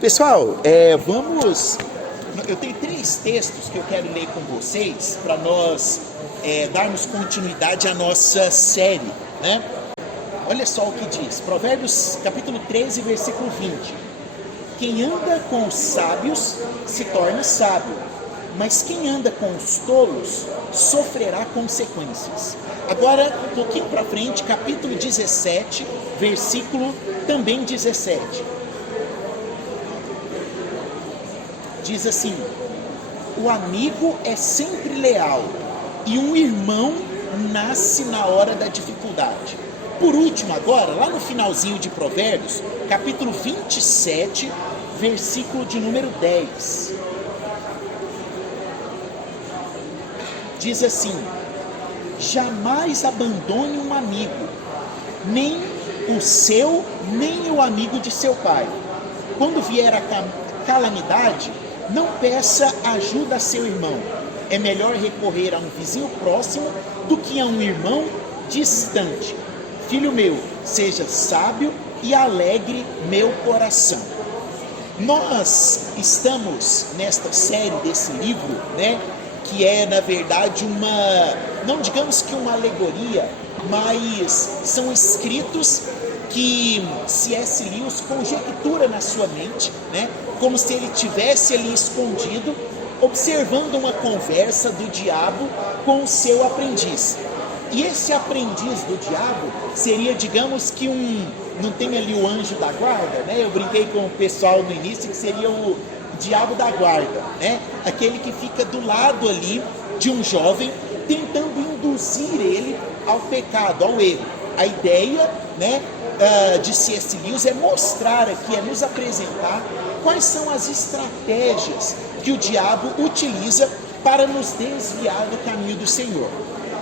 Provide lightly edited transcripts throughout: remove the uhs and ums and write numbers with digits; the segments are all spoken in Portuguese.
Pessoal, eu tenho 3 textos que eu quero ler com vocês para nós darmos continuidade à nossa série, né? Olha só o que diz, Provérbios capítulo 13, versículo 20. Quem anda com os sábios se torna sábio, mas quem anda com os tolos sofrerá consequências. Agora, um pouquinho para frente, capítulo 17, versículo também 17. Diz assim: o amigo é sempre leal e um irmão nasce na hora da dificuldade. Por último agora, lá no finalzinho de Provérbios, capítulo 27, versículo de número 10. Diz assim: jamais abandone um amigo, nem o seu, nem o amigo de seu pai. Quando vier a calamidade, não peça ajuda a seu irmão. É melhor recorrer a um vizinho próximo do que a um irmão distante. Filho meu, seja sábio e alegre meu coração. Nós estamos nesta série desse livro, né, que é na verdade não digamos que uma alegoria, mas são escritos que C.S. Lewis conjectura na sua mente, né, como se ele tivesse ali escondido, observando uma conversa do diabo com o seu aprendiz. E esse aprendiz do diabo seria, digamos que não tem ali o anjo da guarda, né? Eu brinquei com o pessoal no início que seria o diabo da guarda, né? Aquele que fica do lado ali de um jovem, tentando induzir ele ao pecado, ao erro. A ideia, né, de C.S. Lewis é mostrar aqui, é nos apresentar quais são as estratégias que o diabo utiliza para nos desviar do caminho do Senhor.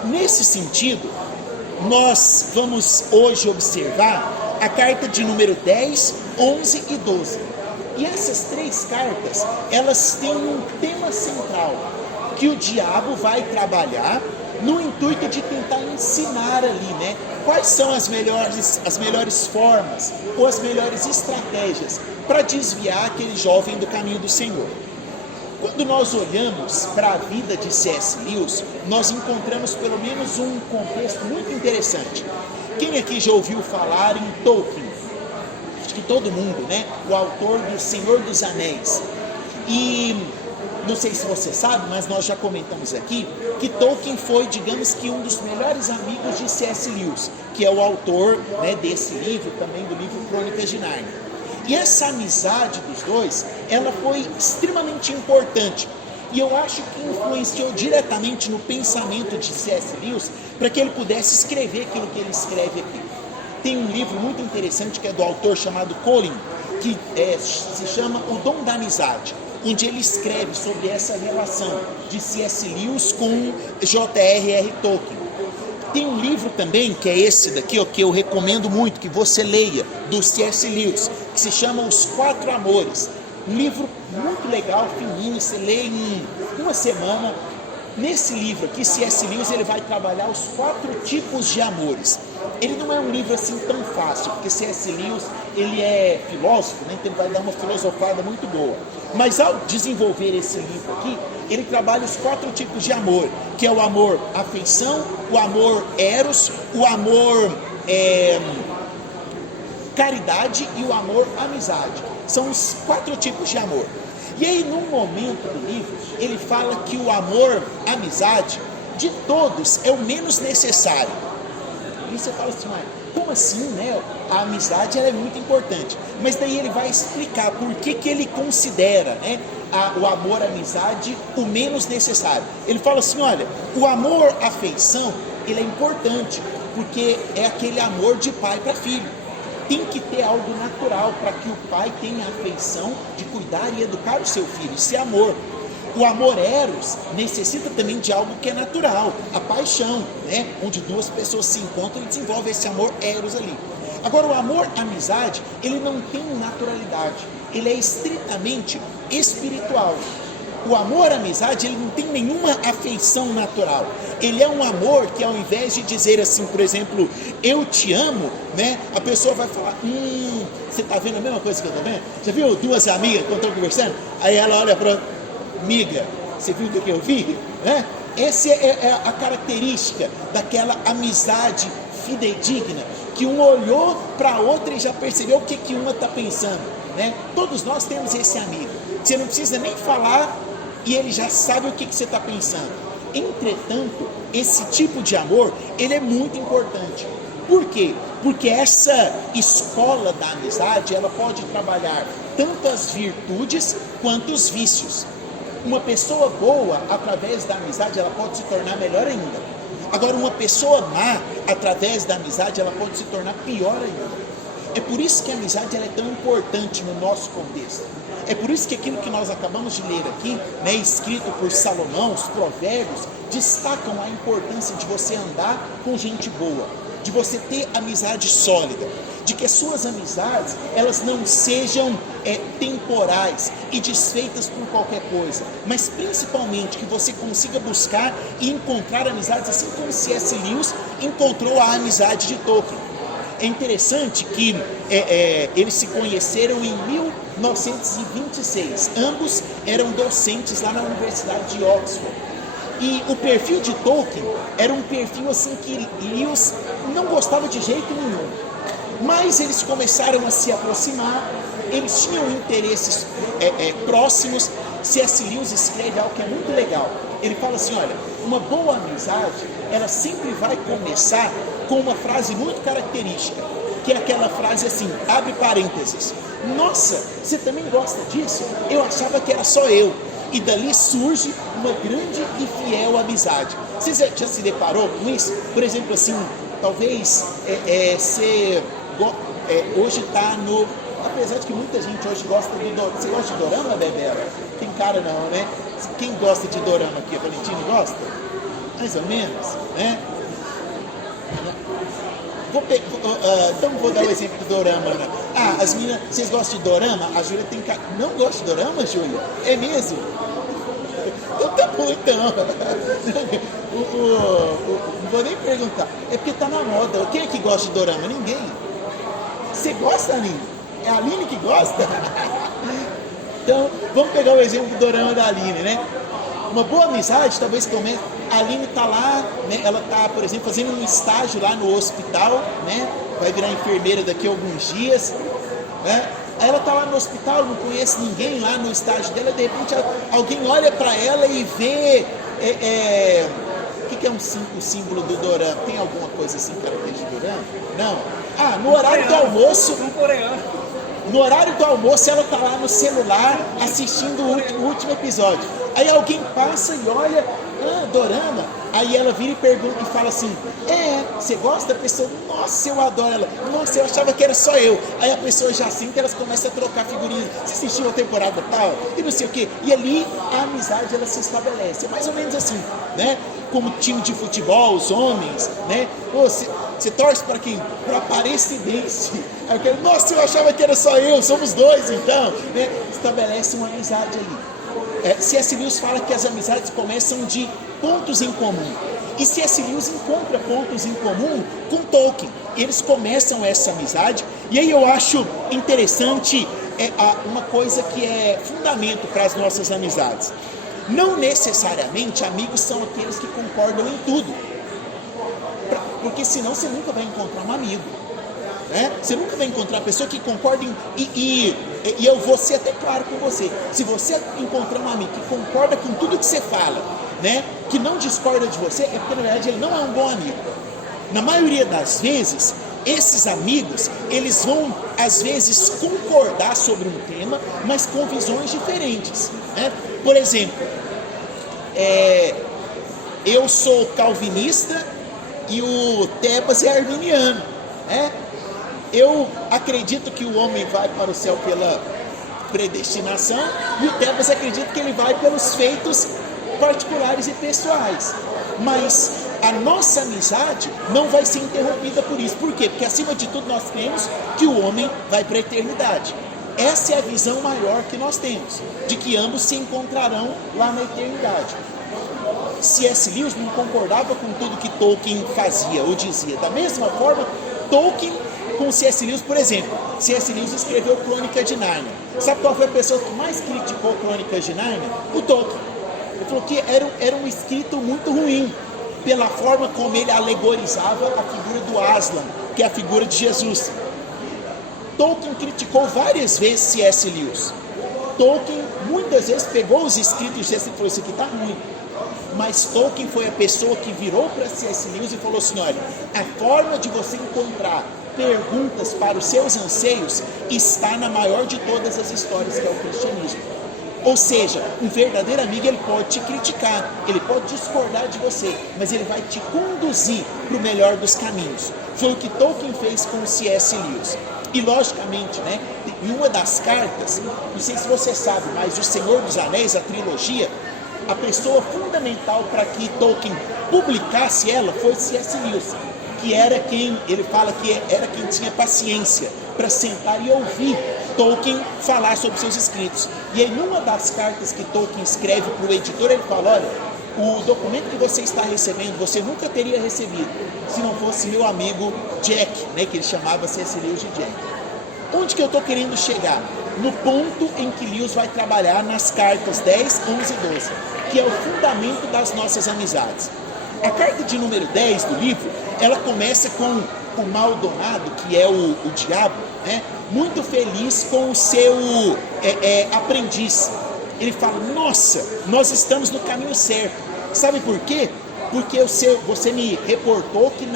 Nesse sentido, nós vamos hoje observar a carta de número 10, 11 e 12. E essas 3 cartas, elas têm um tema central, que o diabo vai trabalhar no intuito de tentar ensinar ali, né? Quais são as melhores formas ou as melhores estratégias para desviar aquele jovem do caminho do Senhor. Quando nós olhamos para a vida de C.S. Lewis, nós encontramos pelo menos um contexto muito interessante. Quem aqui já ouviu falar em Tolkien? Acho que todo mundo, né? O autor do Senhor dos Anéis. E não sei se você sabe, mas nós já comentamos aqui que Tolkien foi, digamos que, um dos melhores amigos de C.S. Lewis, que é o autor, né, desse livro, também do livro Crônicas de Nárnia. E essa amizade dos dois, ela foi extremamente importante. E eu acho que influenciou diretamente no pensamento de C.S. Lewis para que ele pudesse escrever aquilo que ele escreve aqui. Tem um livro muito interessante que é do autor chamado Colin, que se chama O Dom da Amizade, onde ele escreve sobre essa relação de C.S. Lewis com J.R.R. Tolkien. Tem um livro também, que é esse daqui, ó, que eu recomendo muito que você leia, do C.S. Lewis, que se chama Os 4 Amores. Um livro muito legal, fininho, você lê em uma semana. Nesse livro aqui, C.S. Lewis, ele vai trabalhar os 4 tipos de amores. Ele não é um livro assim tão fácil, porque C.S. Lewis, ele é filósofo, né? Então ele vai dar uma filosofada muito boa. Mas ao desenvolver esse livro aqui, ele trabalha os 4 tipos de amor, que é o amor afeição, o amor eros, o amor caridade e o amor amizade. São os 4 tipos de amor. E aí, num momento do livro, ele fala que o amor amizade, de todos, é o menos necessário. E você fala assim, mas como assim, né? A amizade ela é muito importante. Mas daí ele vai explicar por que ele considera, né, o amor amizade o menos necessário. Ele fala assim, olha, o amor afeição, ele é importante, porque é aquele amor de pai para filho. Tem que ter algo natural para que o pai tenha a afeição de cuidar e educar o seu filho, isso é amor. O amor eros necessita também de algo que é natural, a paixão, né? Onde 2 pessoas se encontram e desenvolvem esse amor eros ali. Agora, o amor amizade, ele não tem naturalidade, ele é estritamente espiritual. O amor à amizade, ele não tem nenhuma afeição natural. Ele é um amor que, ao invés de dizer assim, por exemplo, eu te amo, né? A pessoa vai falar, você está vendo a mesma coisa que eu estou vendo? Já viu duas amigas quando estão conversando? Aí ela olha para amiga, você viu o que eu vi? Né? Essa é a característica daquela amizade fidedigna, que um olhou para a outra e já percebeu o que uma está pensando, né? Todos nós temos esse amigo. Você não precisa nem falar e ele já sabe o que você está pensando. Entretanto, esse tipo de amor, ele é muito importante. Por quê? Porque essa escola da amizade, ela pode trabalhar tanto as virtudes quanto os vícios. Uma pessoa boa, através da amizade, ela pode se tornar melhor ainda. Agora, uma pessoa má, através da amizade, ela pode se tornar pior ainda. É por isso que a amizade ela é tão importante no nosso contexto. É por isso que aquilo que nós acabamos de ler aqui, né, escrito por Salomão, os provérbios, destacam a importância de você andar com gente boa, de você ter amizade sólida, de que as suas amizades, elas não sejam temporais e desfeitas por qualquer coisa, mas principalmente que você consiga buscar e encontrar amizades, assim como C.S. Lewis encontrou a amizade de Tolkien. É interessante que eles se conheceram em 1926, ambos eram docentes lá na Universidade de Oxford. E o perfil de Tolkien era um perfil assim que Lewis não gostava de jeito nenhum. Mas eles começaram a se aproximar, eles tinham interesses próximos. C.S. Lewis escreve algo que é muito legal. Ele fala assim, olha, uma boa amizade, ela sempre vai começar com uma frase muito característica, que é aquela frase assim, abre parênteses, nossa, você também gosta disso? Eu achava que era só eu. E dali surge uma grande e fiel amizade. Você já se deparou com isso? Por exemplo, assim, talvez você hoje está no... Apesar de que muita gente hoje gosta de dorama. Você gosta de dorama, Bebera? Tem cara não, né? Quem gosta de dorama aqui? A Valentina gosta? Mais ou menos, né? Então vou dar o exemplo do dorama, né? As meninas, vocês gostam de dorama? A Júlia tem cara... Não gosta de dorama, Júlia? É mesmo? Então tá bom, então. Não vou nem perguntar. É porque tá na moda. Quem é que gosta de dorama? Ninguém. Você gosta, Aline? É a Aline que gosta? Então, vamos pegar o exemplo do dorama da Aline, né? Uma boa amizade, talvez comece... A Aline está lá, né? Ela está, por exemplo, fazendo um estágio lá no hospital, né? Vai virar enfermeira daqui a alguns dias, né? Aí ela está lá no hospital, não conhece ninguém lá no estágio dela, de repente alguém olha para ela e vê... O que é o símbolo do dorama? Tem alguma coisa assim que ela tem de dorama? Não. No horário do almoço... No horário do almoço, ela está lá no celular assistindo o último episódio. Aí alguém passa e olha, dorama. Aí ela vira e pergunta e fala assim, você gosta da pessoa? Nossa, eu adoro ela. Nossa, eu achava que era só eu. Aí a pessoa já sente, elas começam a trocar figurinhas. Você assistiu a temporada tal? E não sei o quê. E ali a amizade ela se estabelece. É mais ou menos assim, né? Como time de futebol, os homens, né? Você torce para quem? Para Aparecidense. Aí eu quero, nossa, eu achava que era só eu, somos dois então, né? Estabelece uma amizade ali. C.S. Lewis fala que as amizades começam de pontos em comum. E C.S. Lewis encontra pontos em comum com Tolkien. Eles começam essa amizade. E aí eu acho interessante uma coisa que é fundamento para as nossas amizades. Não necessariamente amigos são aqueles que concordam em tudo. Porque senão você nunca vai encontrar um amigo. Né? Você nunca vai encontrar uma pessoa que concorda e eu vou ser até claro com você. Se você encontrar um amigo que concorda com tudo que você fala, né? Que não discorda de você, é porque na verdade ele não é um bom amigo. Na maioria das vezes, esses amigos, eles vão às vezes concordar sobre um tema, mas com visões diferentes, né? Por exemplo, eu sou calvinista e o Tebas é arminiano, né? Eu acredito que o homem vai para o céu pela predestinação e o Tebas acredita que ele vai pelos feitos particulares e pessoais. Mas a nossa amizade não vai ser interrompida por isso. Por quê? Porque acima de tudo nós cremos que o homem vai para a eternidade. Essa é a visão maior que nós temos, de que ambos se encontrarão lá na eternidade. C.S. Lewis não concordava com tudo que Tolkien fazia ou dizia. Da mesma forma, Tolkien com C.S. Lewis, por exemplo, C.S. Lewis escreveu Crônica de Nárnia. Sabe qual foi a pessoa que mais criticou Crônicas de Nárnia? O Tolkien. Ele falou que era um escrito muito ruim, pela forma como ele alegorizava a figura do Aslan, que é a figura de Jesus. Tolkien criticou várias vezes C.S. Lewis. Tolkien muitas vezes pegou os escritos de C.S. Lewis e falou: isso aqui está ruim. Mas Tolkien foi a pessoa que virou para C.S. Lewis e falou assim: olha, a forma de você encontrar perguntas para os seus anseios está na maior de todas as histórias, que é o cristianismo. Ou seja, um verdadeiro amigo, ele pode te criticar, ele pode discordar de você, mas ele vai te conduzir para o melhor dos caminhos. Foi o que Tolkien fez com o C.S. Lewis. E logicamente, né, em uma das cartas, não sei se você sabe, mas O Senhor dos Anéis, a trilogia, a pessoa fundamental para que Tolkien publicasse ela foi C.S. Lewis, que era quem, ele fala que era quem tinha paciência para sentar e ouvir Tolkien falar sobre seus escritos. E aí, numa das cartas que Tolkien escreve para o editor, ele fala: olha, o documento que você está recebendo, você nunca teria recebido se não fosse meu amigo Jack, né, que ele chamava C.S. Lewis de Jack. Onde que eu estou querendo chegar? No ponto em que Lewis vai trabalhar nas cartas 10, 11 e 12, que é o fundamento das nossas amizades. A carta de número 10 do livro, ela começa com o Maldonado, que é o diabo, né, muito feliz com o seu aprendiz. Ele fala: nossa, nós estamos no caminho certo. Sabe por quê? Porque você me reportou que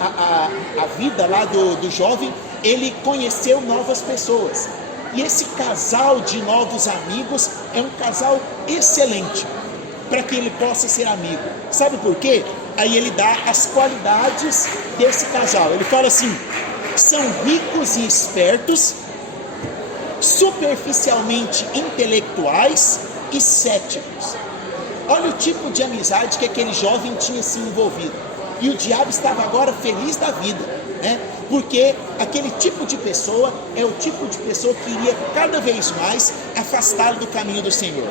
a vida lá do jovem, ele conheceu novas pessoas. E esse casal de novos amigos é um casal excelente para que ele possa ser amigo. Sabe por quê? Aí ele dá as qualidades desse casal. Ele fala assim: são ricos e espertos, superficialmente intelectuais e céticos. Olha o tipo de amizade que aquele jovem tinha se envolvido. E o diabo estava agora feliz da vida, né? Porque aquele tipo de pessoa é o tipo de pessoa que iria cada vez mais afastá-lo do caminho do Senhor.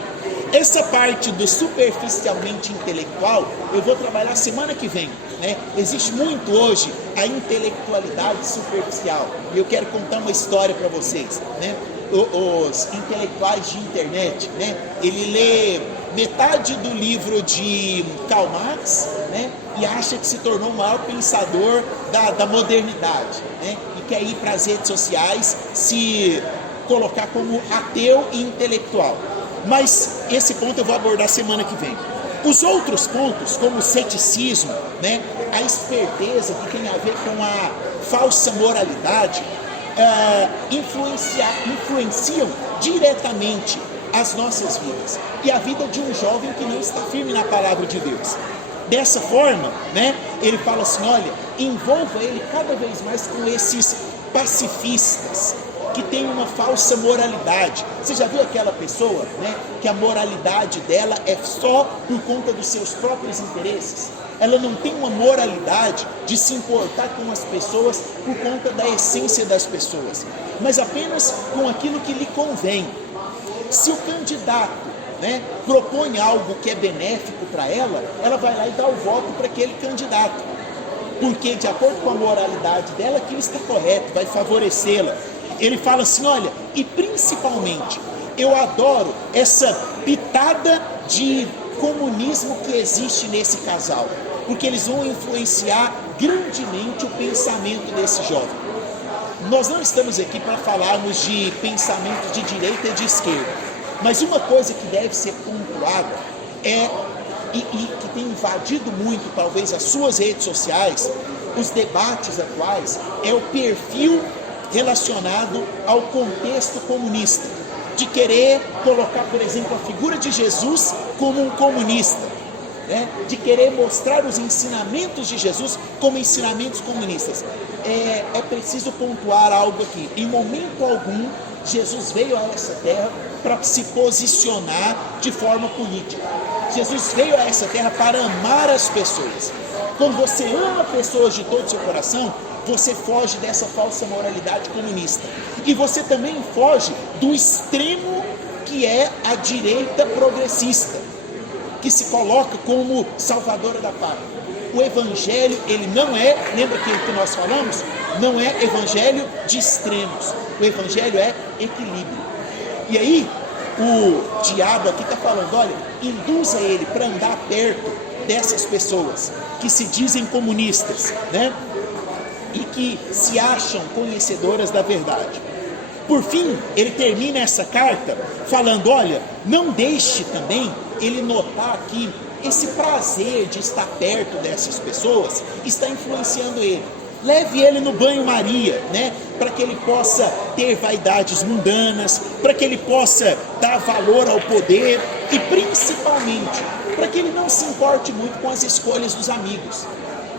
Essa parte do superficialmente intelectual eu vou trabalhar semana que vem, né? Existe muito hoje a intelectualidade superficial, e eu quero contar uma história para vocês, né? Os intelectuais de internet, né? Ele lê metade do livro de Karl Marx, né, e acha que se tornou o maior pensador da modernidade, né, e quer ir para as redes sociais se colocar como ateu e intelectual. Mas esse ponto eu vou abordar semana que vem. Os outros pontos, como o ceticismo, né, a esperteza, que tem a ver com a falsa moralidade, influenciam diretamente as nossas vidas e a vida de um jovem que não está firme na palavra de Deus. Dessa forma, né, ele fala assim: olha, envolva ele cada vez mais com esses pacifistas que têm uma falsa moralidade. Você já viu aquela pessoa, né, que a moralidade dela é só por conta dos seus próprios interesses? Ela não tem uma moralidade de se importar com as pessoas por conta da essência das pessoas, mas apenas com aquilo que lhe convém. Se o candidato, né, propõe algo que é benéfico para ela, ela vai lá e dá o voto para aquele candidato, porque de acordo com a moralidade dela, aquilo está correto, vai favorecê-la. Ele fala assim: olha, e principalmente, eu adoro essa pitada de comunismo que existe nesse casal, porque eles vão influenciar grandemente o pensamento desse jovem. Nós não estamos aqui para falarmos de pensamento de direita e de esquerda, mas uma coisa que deve ser pontuada e que tem invadido muito talvez as suas redes sociais, os debates atuais, é o perfil relacionado ao contexto comunista, de querer colocar, por exemplo, a figura de Jesus como um comunista, né? De querer mostrar os ensinamentos de Jesus como ensinamentos comunistas. É preciso pontuar algo aqui: em momento algum Jesus veio a essa terra para se posicionar de forma política. Jesus veio a essa terra para amar as pessoas. Quando você ama pessoas de todo o seu coração, você foge dessa falsa moralidade comunista. E você também foge do extremo que é a direita progressista, que se coloca como salvadora da pátria. O evangelho, ele não é, lembra aquilo que nós falamos? Não é evangelho de extremos. O evangelho é equilíbrio. E aí, o diabo aqui está falando, olha, induza ele para andar perto dessas pessoas que se dizem comunistas, né? E que se acham conhecedoras da verdade. Por fim, ele termina essa carta falando, olha, não deixe também ele notar que esse prazer de estar perto dessas pessoas está influenciando ele. Leve ele no banho-maria, né? Para que ele possa ter vaidades mundanas, para que ele possa dar valor ao poder e principalmente para que ele não se importe muito com as escolhas dos amigos.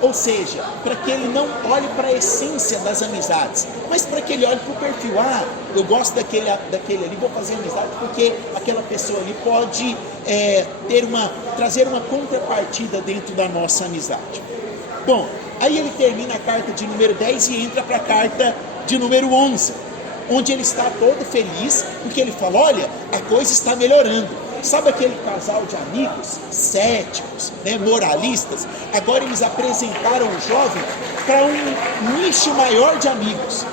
Ou seja, para que ele não olhe para a essência das amizades, mas para que ele olhe para o perfil. Ah, eu gosto daquele ali, vou fazer amizade porque aquela pessoa ali pode trazer uma contrapartida dentro da nossa amizade. Bom, aí ele termina a carta de número 10 e entra para a carta de número 11, onde ele está todo feliz, porque ele fala, olha, a coisa está melhorando. Sabe aquele casal de amigos céticos, né, moralistas? Agora eles apresentaram o jovem para um nicho maior de amigos.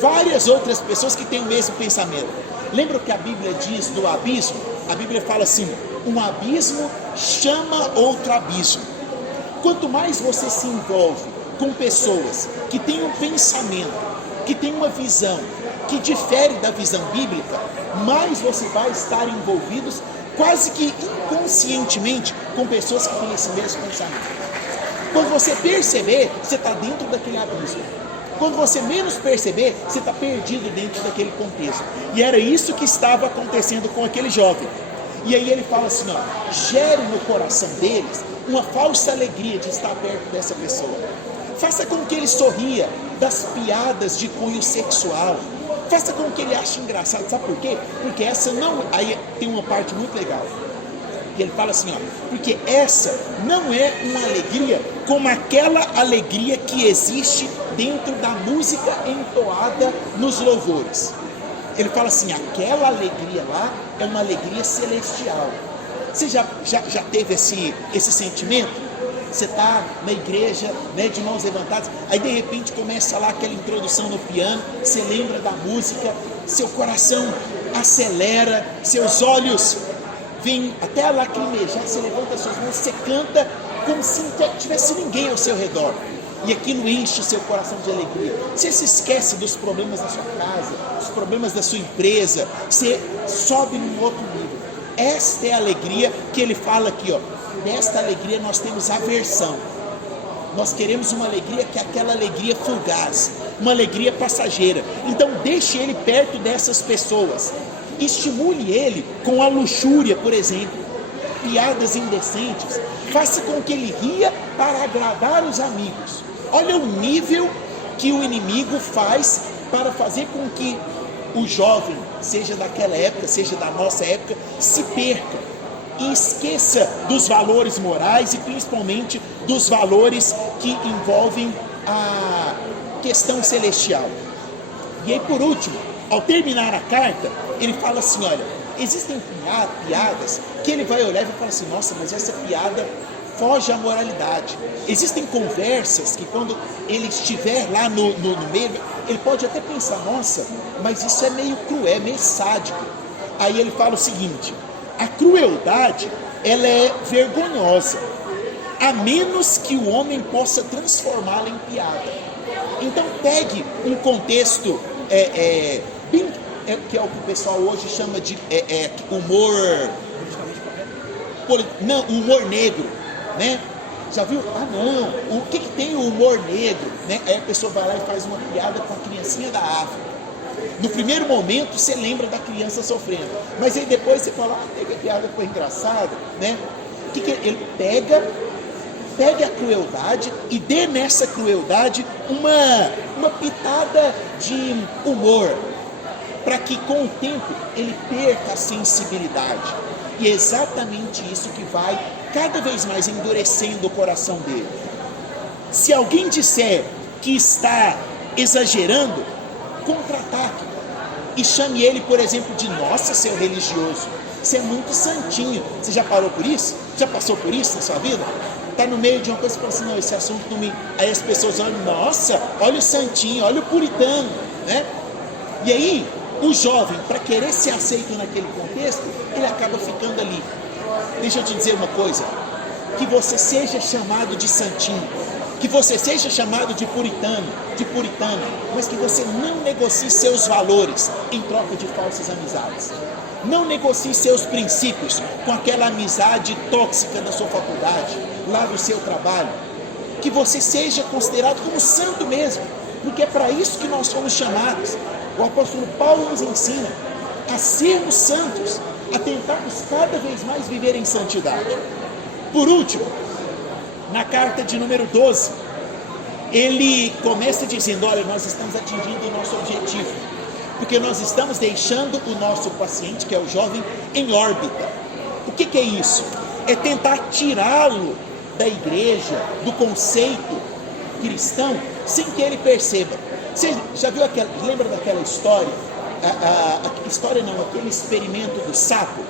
Várias outras pessoas que têm o mesmo pensamento. Lembra o que a Bíblia diz do abismo? A Bíblia fala assim, um abismo chama outro abismo. Quanto mais você se envolve com pessoas que têm um pensamento, que têm uma visão que difere da visão bíblica, mais você vai estar envolvidos quase que inconscientemente com pessoas que têm esse mesmo pensamento. Quando você perceber, você está dentro daquele abismo. Quando você menos perceber, você está perdido dentro daquele contexto. E era isso que estava acontecendo com aquele jovem. E aí ele fala assim, ó, gere no coração deles uma falsa alegria de estar perto dessa pessoa. Faça com que ele sorria das piadas de cunho sexual. Faça com que ele ache engraçado. Sabe por quê? Porque essa não... Aí tem uma parte muito legal. E ele fala assim, ó, porque essa não é uma alegria como aquela alegria que existe dentro da música entoada nos louvores. Ele fala assim, aquela alegria lá é uma alegria celestial. Você já teve esse sentimento? Você está na igreja, né, de mãos levantadas, aí de repente começa lá aquela introdução no piano, você lembra da música, seu coração acelera, seus olhos vêm até a lacrimejar, você levanta suas mãos, você canta como se não tivesse ninguém ao seu redor. E aquilo enche o seu coração de alegria. Você se esquece dos problemas da sua casa, dos problemas da sua empresa, você sobe num outro nível. Esta é a alegria que ele fala aqui, ó. Nesta alegria nós temos aversão. Nós queremos uma alegria que é aquela alegria fugaz, uma alegria passageira. Então deixe ele perto dessas pessoas. Estimule ele com a luxúria, por exemplo, piadas indecentes. Faça com que ele ria para agradar os amigos. Olha o nível que o inimigo faz para fazer com que o jovem, seja daquela época, seja da nossa época, se perca e esqueça dos valores morais e principalmente dos valores que envolvem a questão celestial. E aí, por último, ao terminar a carta, ele fala assim, olha, existem piadas que ele vai olhar e vai falar assim, nossa, mas essa piada foge à moralidade. Existem conversas que quando ele estiver lá no meio, ele pode até pensar, nossa, mas isso é meio cruel, meio sádico. Aí ele fala o seguinte, a crueldade, ela é vergonhosa, a menos que o homem possa transformá-la em piada. Então pegue um contexto bem, que é o que o pessoal hoje chama de humor, humor negro, né? Já viu? Ah não, o que tem o humor negro, né? Aí a pessoa vai lá e faz uma piada com a criancinha da África. No primeiro momento você lembra da criança sofrendo, mas aí depois você fala, a piada foi engraçada, né? Ele pega a crueldade e dê nessa crueldade uma pitada de humor, para que com o tempo ele perca a sensibilidade. E é exatamente isso que vai cada vez mais endurecendo o coração dele. Se alguém disser que está exagerando, contra-ataque. E chame ele, por exemplo, de nossa, seu religioso. Você é muito santinho. Você já parou por isso? Já passou por isso na sua vida? Está no meio de uma coisa e fala assim, não, esse assunto não me... Aí as pessoas olham, nossa, olha o santinho, olha o puritano, né? E aí, o jovem, para querer ser aceito naquele contexto, ele acaba ficando ali. Deixa eu te dizer uma coisa, que você seja chamado de santinho, que você seja chamado de puritano, de puritana, mas que você não negocie seus valores em troca de falsas amizades. Não negocie seus princípios com aquela amizade tóxica da sua faculdade, lá do seu trabalho. Que você seja considerado como santo mesmo, porque é para isso que nós fomos chamados. O apóstolo Paulo nos ensina a sermos santos, a tentarmos cada vez mais viver em santidade. Por último, na carta de número 12, ele começa dizendo, olha, nós estamos atingindo o nosso objetivo, porque nós estamos deixando o nosso paciente, que é o jovem, em órbita. O que é isso? É tentar tirá-lo da igreja, do conceito cristão, sem que ele perceba. Você já viu lembra daquela história? História não, aquele experimento do sapo.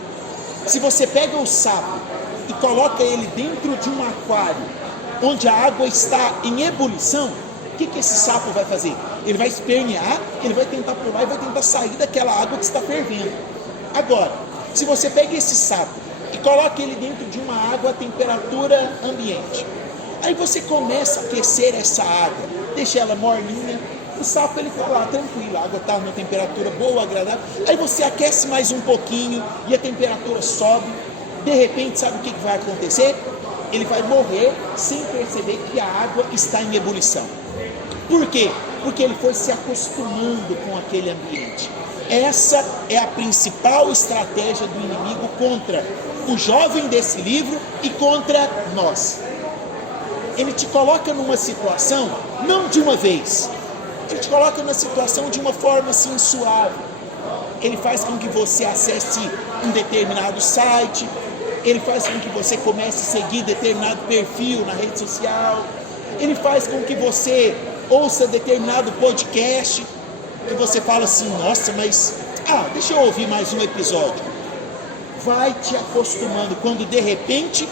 Se você pega o sapo e coloca ele dentro de um aquário, onde a água está em ebulição, o que esse sapo vai fazer? Ele vai espernear, ele vai tentar pular e vai tentar sair daquela água que está fervendo. Agora, se você pega esse sapo e coloca ele dentro de uma água a temperatura ambiente, aí você começa a aquecer essa água, deixa ela morninha, o sapo ele está lá tranquilo, a água está numa temperatura boa, agradável, aí você aquece mais um pouquinho e a temperatura sobe, de repente sabe o que vai acontecer? Ele vai morrer sem perceber que a água está em ebulição. Por quê? Porque ele foi se acostumando com aquele ambiente. Essa é a principal estratégia do inimigo contra o jovem desse livro e contra nós. Ele te coloca numa situação, não de uma vez, ele te coloca na situação de uma forma assim suave. Ele faz com que você acesse um determinado site, ele faz com que você comece a seguir determinado perfil na rede social, ele faz com que você ouça determinado podcast, que você fala assim, nossa, mas, deixa eu ouvir mais um episódio. Vai te acostumando, quando de repente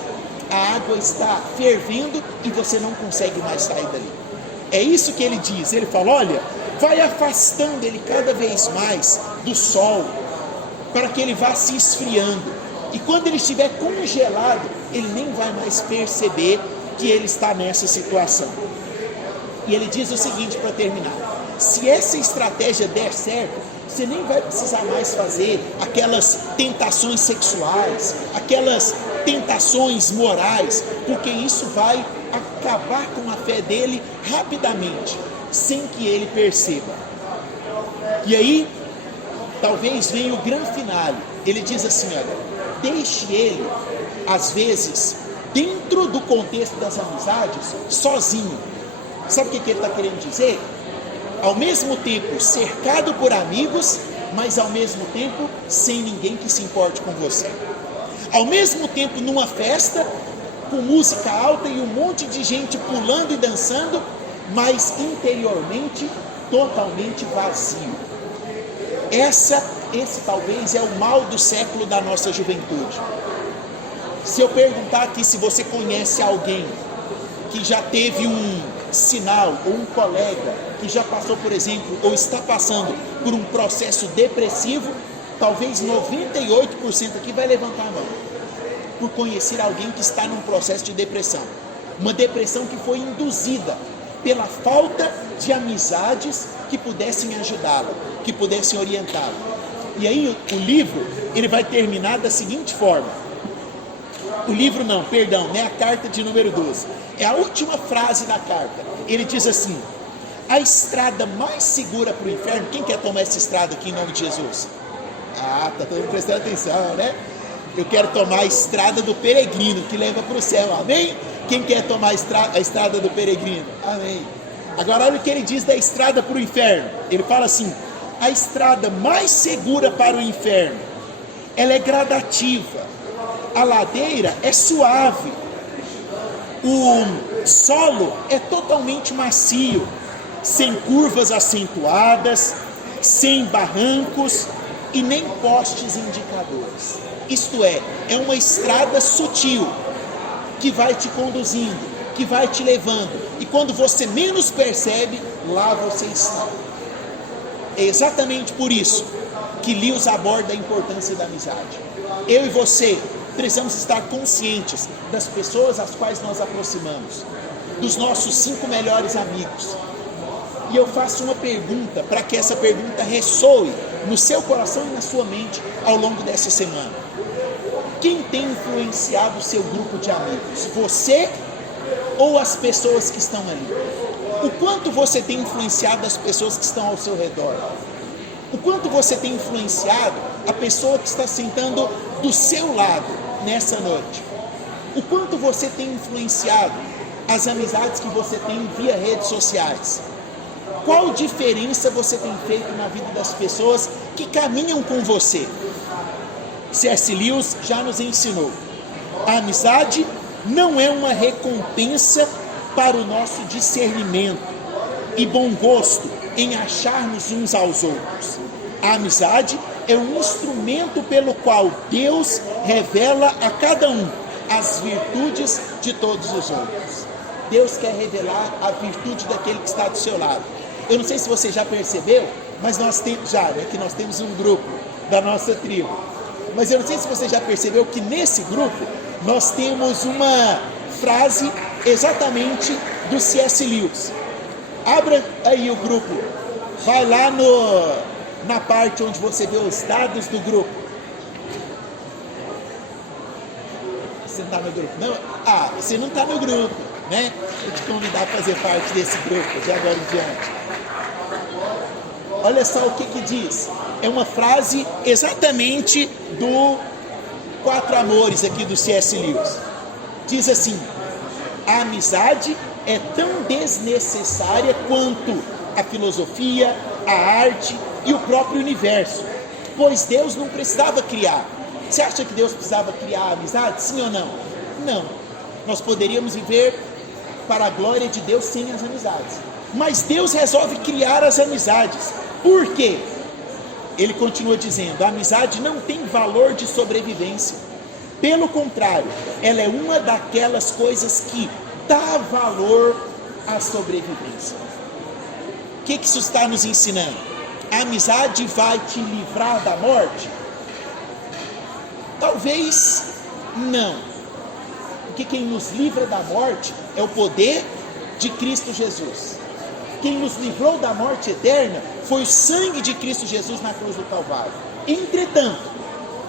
a água está fervendo e você não consegue mais sair dali. É isso que ele diz, ele fala, olha, vai afastando ele cada vez mais do sol, para que ele vá se esfriando. E quando ele estiver congelado, ele nem vai mais perceber que ele está nessa situação. E ele diz o seguinte para terminar, se essa estratégia der certo, você nem vai precisar mais fazer aquelas tentações sexuais, aquelas tentações morais, porque isso vai acabar com a fé dele rapidamente, sem que ele perceba. E aí, talvez venha o grande finale. Ele diz assim, olha, deixe ele, às vezes, dentro do contexto das amizades, sozinho. Sabe o que ele está querendo dizer? Ao mesmo tempo cercado por amigos, mas ao mesmo tempo sem ninguém que se importe com você. Ao mesmo tempo numa festa, com música alta e um monte de gente pulando e dançando, mas interiormente totalmente vazio. Esse talvez é o mal do século da nossa juventude. Se eu perguntar aqui se você conhece alguém que já teve um sinal, ou um colega que já passou, por exemplo, ou está passando por um processo depressivo, talvez 98% aqui vai levantar a mão, por conhecer alguém que está num processo de depressão. Uma depressão que foi induzida pela falta de amizades que pudessem ajudá-lo, que pudessem orientá-lo. E aí o livro, ele vai terminar da seguinte forma. A carta de número 12. É a última frase da carta. Ele diz assim, a estrada mais segura para o inferno, quem quer tomar essa estrada aqui em nome de Jesus? Tá todo mundo prestando atenção, né? Eu quero tomar a estrada do peregrino, que leva para o céu, amém? Quem quer tomar a estrada do peregrino? Amém. Agora olha o que ele diz da estrada para o inferno. Ele fala assim, a estrada mais segura para o inferno, ela é gradativa, a ladeira é suave, o solo é totalmente macio, sem curvas acentuadas, sem barrancos e nem postes indicadores. Isto é uma estrada sutil que vai te conduzindo, que vai te levando, e quando você menos percebe, lá você está. É exatamente por isso que Lewis aborda a importância da amizade. Eu e você precisamos estar conscientes das pessoas às quais nós aproximamos, dos nossos 5 melhores amigos. E eu faço uma pergunta para que essa pergunta ressoe no seu coração e na sua mente ao longo dessa semana. Quem tem influenciado o seu grupo de amigos? Você ou as pessoas que estão ali? O quanto você tem influenciado as pessoas que estão ao seu redor? O quanto você tem influenciado a pessoa que está sentando do seu lado nessa noite? O quanto você tem influenciado as amizades que você tem via redes sociais? Qual diferença você tem feito na vida das pessoas que caminham com você? C.S. Lewis já nos ensinou: a amizade não é uma recompensa para o nosso discernimento e bom gosto em acharmos uns aos outros. A amizade é um instrumento pelo qual Deus revela a cada um as virtudes de todos os outros. Deus quer revelar a virtude daquele que está do seu lado. Eu não sei se você já percebeu, mas nós temos um grupo da nossa tribo. Mas eu não sei se você já percebeu que nesse grupo nós temos uma frase exatamente do C.S. Lewis. Abra aí o grupo, vai lá na parte onde você vê os dados do grupo. Você não está no grupo? Não? Você não está no grupo, né? Vou te convidar a fazer parte desse grupo de agora em diante. Olha só o que diz. É uma frase exatamente do 4 Amores aqui do C.S. Lewis. Diz assim: a amizade é tão desnecessária quanto a filosofia, a arte e o próprio universo, pois Deus não precisava criar. Você acha que Deus precisava criar a amizade? Sim ou não? Não. Nós poderíamos viver para a glória de Deus sem as amizades. Mas Deus resolve criar as amizades. Por quê? Ele continua dizendo: a amizade não tem valor de sobrevivência. Pelo contrário, ela é uma daquelas coisas que dá valor à sobrevivência. O que isso está nos ensinando? A amizade vai te livrar da morte? Talvez não. Porque quem nos livra da morte é o poder de Cristo Jesus. Quem nos livrou da morte eterna foi o sangue de Cristo Jesus na cruz do Calvário. Entretanto,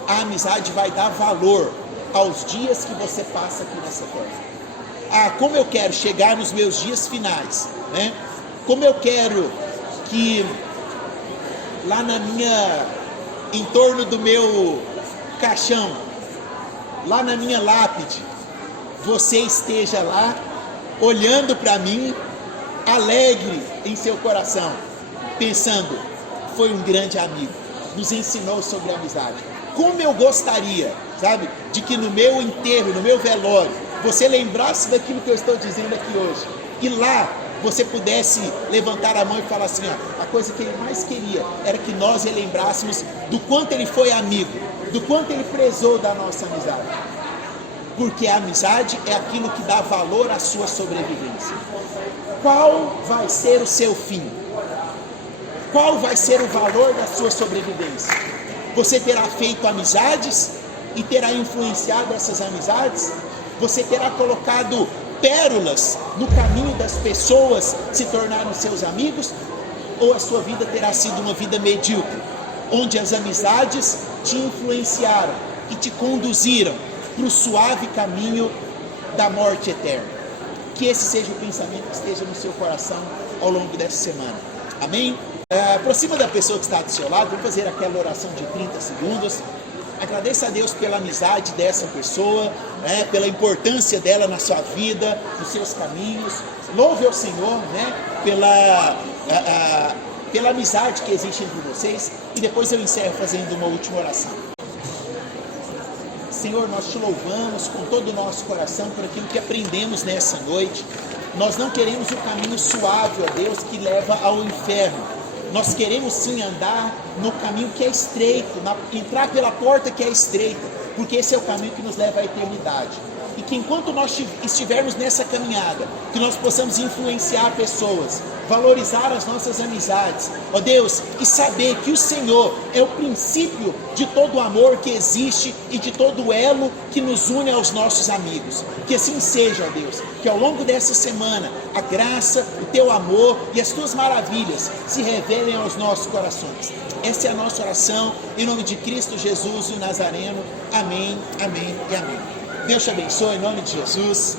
a amizade vai dar valor aos dias que você passa aqui nessa terra. Como eu quero chegar nos meus dias finais, né? Como eu quero que lá em torno do meu caixão, lá na minha lápide, você esteja lá olhando para mim, alegre em seu coração, pensando: foi um grande amigo, nos ensinou sobre a amizade. Como eu gostaria, sabe, de que no meu enterro, no meu velório, você lembrasse daquilo que eu estou dizendo aqui hoje, e lá você pudesse levantar a mão e falar assim: a coisa que ele mais queria era que nós relembrássemos do quanto ele foi amigo, do quanto ele prezou da nossa amizade. Porque a amizade é aquilo que dá valor à sua sobrevivência. Qual vai ser o seu fim? Qual vai ser o valor da sua sobrevivência? Você terá feito amizades e terá influenciado essas amizades? Você terá colocado pérolas no caminho das pessoas se tornarem seus amigos? Ou a sua vida terá sido uma vida medíocre, onde as amizades te influenciaram e te conduziram para o suave caminho da morte eterna? Que esse seja o pensamento que esteja no seu coração ao longo dessa semana. Amém? Aproxima da pessoa que está do seu lado. Vamos fazer aquela oração de 30 segundos. Agradeça a Deus pela amizade dessa pessoa, né, pela importância dela na sua vida, nos seus caminhos. Louve ao Senhor, né, pela amizade que existe entre vocês. E depois eu encerro fazendo uma última oração. Senhor, nós te louvamos com todo o nosso coração por aquilo que aprendemos nessa noite. Nós não queremos o caminho suave, ó Deus, que leva ao inferno. Nós queremos sim andar no caminho que é estreito, entrar pela porta que é estreita, porque esse é o caminho que nos leva à eternidade. E que enquanto nós estivermos nessa caminhada, que nós possamos influenciar pessoas, valorizar as nossas amizades, ó Deus, e saber que o Senhor é o princípio de todo o amor que existe e de todo o elo que nos une aos nossos amigos. Que assim seja, ó Deus, que ao longo dessa semana a graça, o teu amor e as tuas maravilhas se revelem aos nossos corações. Essa é a nossa oração, em nome de Cristo Jesus, o Nazareno. Amém, amém e amém. Deus te abençoe, em nome de Jesus.